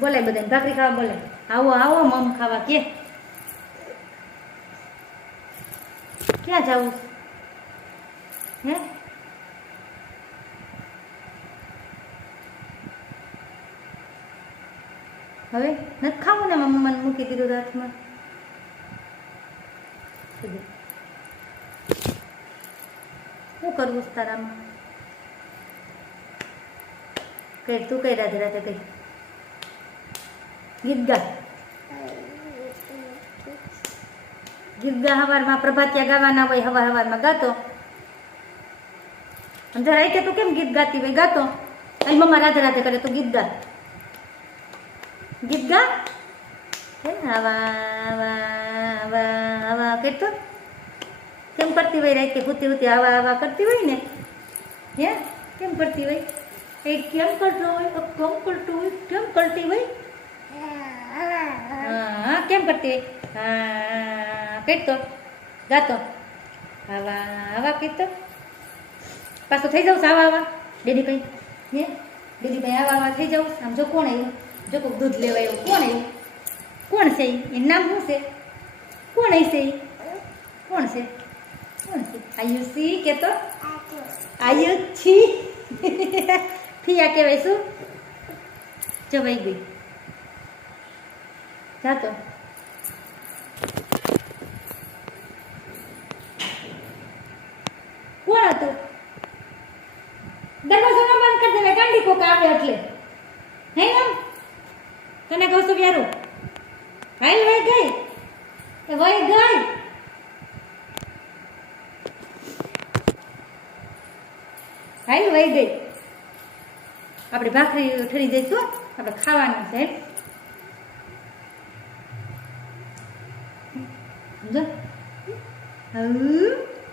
બોલાય બધાને ભાખરી ખાવા બોલાય. આવો આવો મમ ખાવા કે ક્યાં જાવું હે? હવે નથી ખાવું ને મમ્મી મને મૂકી દીધું હાથમાં. શું કરવું તારામાં? કઈ તું કઈ રાધે રાધે કઈ ગીત ગા. ગીત ગા. હવારમાં પ્રભાતિયા ગાવાના હોય, હવાર હવારમાં ગાતો. જરા રાતે તું કેમ ગીત ગાતી હોય? ગાતો. અને મમ્મા રાધે રાધે કરે તો ગીત ગા. ગીત ગા. હવા હવા હવા હવા કહેતો કેમ કરતી હોય? રાતે હુતી હુતી હવા હવા કરતી હોય ને? હે કેમ કરતી હોય? એ કેમ કરતો હોય? કેમ કરતું હોય? કેમ કરતી હોય? હા કેમ કરતી હોય? હા કહેતો ગાતો હવા હવા કહેતો. પાછું થઈ જાઉં આવા આવા ડેડી ભાઈ. હે ડેડી ભાઈ આવા આવા થઈ જાઉં. આમ જો કોણ આવ્યું? જો કોઈ દૂધ લેવા આવ્યું. કોણ આવ્યું? કોણ છે? એનું નામ શું છે? કોણ છે? કોણ છે? કોણ છે? આયુષી કહેતો. આયુષી ફિયા કહેવાય. શું જવાઈ ગઈ જાતો. કોણ હતું? દરવાજો ન બંધ કરી દેવાય. ગાંડી કોક આવે એટલે હે ને? તને કહું છું વ્યારું હાલ વહી ગઈ. વહી ગઈ. હાલ વહી ગઈ. આપણે ભાખરી ઠરી જઈશું. આપણે ખાવાનું છે. સમજો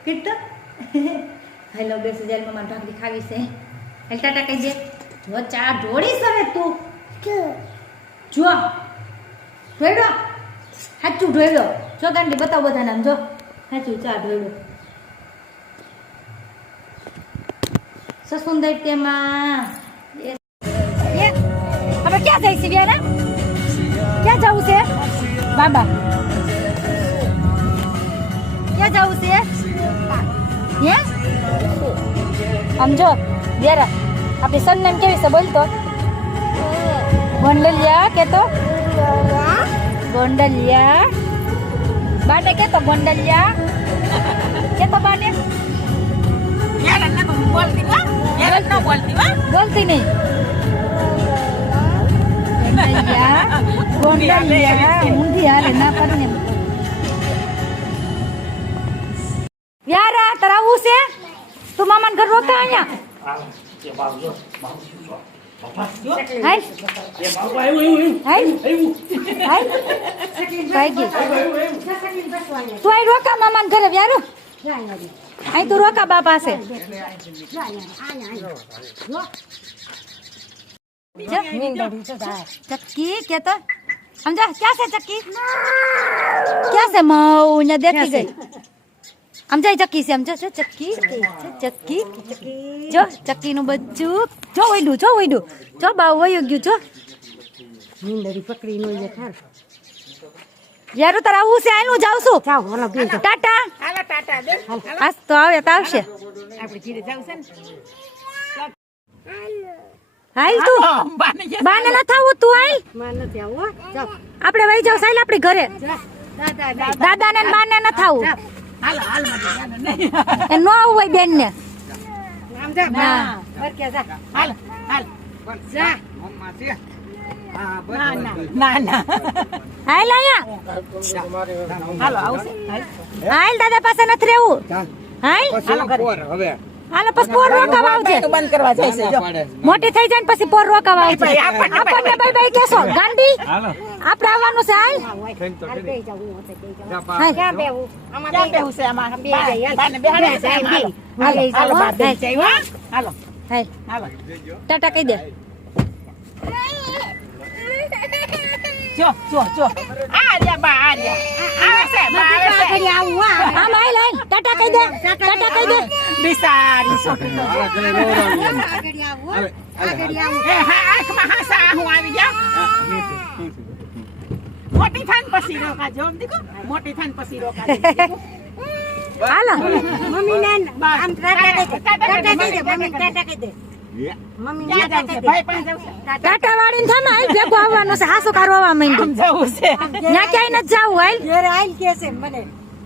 કેટલો હેલો 10,000 માં ભાખરી ખાવી છે. હેલ ટાટા કહી દે. જો ચા ઢોળીશ હવે તું. જો ઢોળ્યો સાચું ઢોળ્યો. જો ગાંડી બતાવ બધાને. આમ જો સાચું ચા ઢોળ્યો. સુંદર તેમાં હવે ક્યાં જઈશ વ્યારા? ક્યાં જવું છે બાબા? ક્યાં જવું છે? હે સમજો વ્યારા આપણી સરનામ કેવી છે બોલતો? ગોંડલિયા કેતો. ગોંડલિયા બાને કેતો. ગોંડલિયા કેતો બાને. બોલતી નહીં. ઊંધી હાલે ના પડે ને. વ્યારા તાર આવું છે? તું મામાને ઘર રોકા અહીંયા. તું અહીં રોકા મામાને ઘરે વ્યારું. અહીં તું રોકા બા પાસે. ચક્કી કેતો સમજા ક્યાં છે ચક્કી? ક્યાં છે? માઉ ને દેખી ગઈ. સમજાય ચક્કી છે. સમજો ચક્કી ચક્કી જો ચક્કી નું બચ્ચું જો વૈડું. જો વૈડું. જો બાવ વયું ગયું. જો નીંદરી પકડી નો યારું તાર આવું છે? આયલું જાવ છું. ટાટા આજ તો આવે તો આવશે. હાલ તું બાને ન થાવું. તું હાલ આપણે વહી જાવ. સાહેલ આપણી ઘરે. દાદા ને બાને ન થાવું. એ નો આવું હોય બેન ને. હાલ હાલ દાદા પાસે નથી રહેવું. હાલ હાલો પછી પોર રોકાવા આવજે. બંધ કરવા જાય છે. મોટી થઈ જાય ને પછી પોર રોકાવા આવજે. આપણને ભાઈ ભાઈ કેસો ગાંડી આપણે આવવાનું છે. હાલ ક્યાં બેવું? આમાં બેવું છે. આમાં બે બાને બેહાડે છે. હાલો બાદ દે છે. હાલો હાલ હાલો ટાટા કહી દે. જો જો જો આર્યા બા આર્યા આવે છે. બા આવે છે. આવું આમ હાલ હાલ ટાટા કહી દે. ટાટા કહી દે. બિસારી છોકરી આગળ આવું. એ હા આંખમાં હાસા હું આવી ગયા. પછી રોકાજો આમ દીકો મોટી થાય ને પછી રોકાજો હાલો મમ્મી ના આમ ટાટા કહી દે મમ્મી ટાટા કહી દે મમ્મી ટાટા કહી દે ભાઈ પણ જવું છે ટાટા વાળીને થાય ને ભેગું આવવાનું છે હાસુ કાઢવા માંડ્યું જવું છે ત્યાં ક્યાંય નથી જવું હાલ ઘરે આઈલ કે છે મને